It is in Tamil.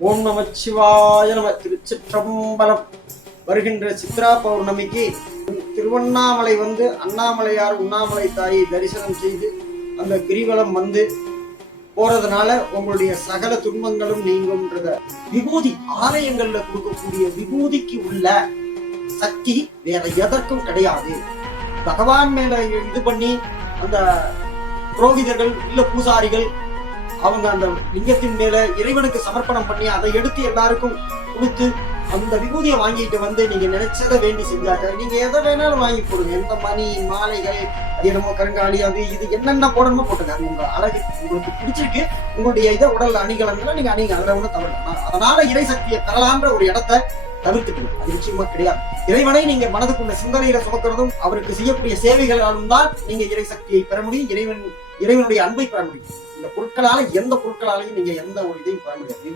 ஓம் நமச்சிவாய நம. திருச்சிற்றம்பலம். வருகின்ற சித்ரா பௌர்ணமிக்கு திருவண்ணாமலை வந்து அண்ணாமலையார் உண்ணாமலை தாயை தரிசனம் செய்து அந்த கிரிவலம் வந்து போறதுனால உங்களுடைய சகல துன்பங்களும் நீங்கும்ன்றத. விபூதி ஆலயங்கள்ல கொடுக்கக்கூடிய விபூதிக்கு உள்ள சக்தி வேற எதற்கும் கிடையாது. பகவான் மேல இது பண்ணி அந்த புரோகிதர்கள் இல்ல பூசாரிகள் அவங்க அந்த லிங்கத்தின் மேல இறைவனுக்கு சமர்ப்பணம் பண்ணி அதை எடுத்து எல்லாருக்கும் கொடுத்து அந்த விபூதியை வாங்கிட்டு வந்து நீங்க நினைச்சதை வேண்டி செஞ்சாக்க நீங்க எதை வேணாலும் வாங்கி போடுங்க. எந்த மணி மாலைகள் அது என்னமோ கருங்காலி அது இது என்னென்ன போடணுமோ போட்டுங்க. அது உங்க அழகு உங்களுக்கு பிடிச்சிருக்கு. உங்களுடைய இதை உடல் அணிகலன்களை நீங்க அணிங்க. அதுல ஒண்ணு தவிர அதனால இறை சக்தியை பெறலான்ற ஒரு இடத்தை தவிர்த்துக்கணும். அது நிச்சயமா கிடையாது. இறைவனை நீங்க மனதுக்குள்ள சிந்தனையில சுமக்கிறதும் அவருக்கு செய்யக்கூடிய சேவைகளாலும் தான் நீங்க இறை சக்தியை பெற முடியும். இறைவனுடைய அன்பை பெற முடியும். இந்த பொருட்களால எந்த பொருட்களாலையும் நீங்க எந்த ஒரு இதையும் பெற முடியாது.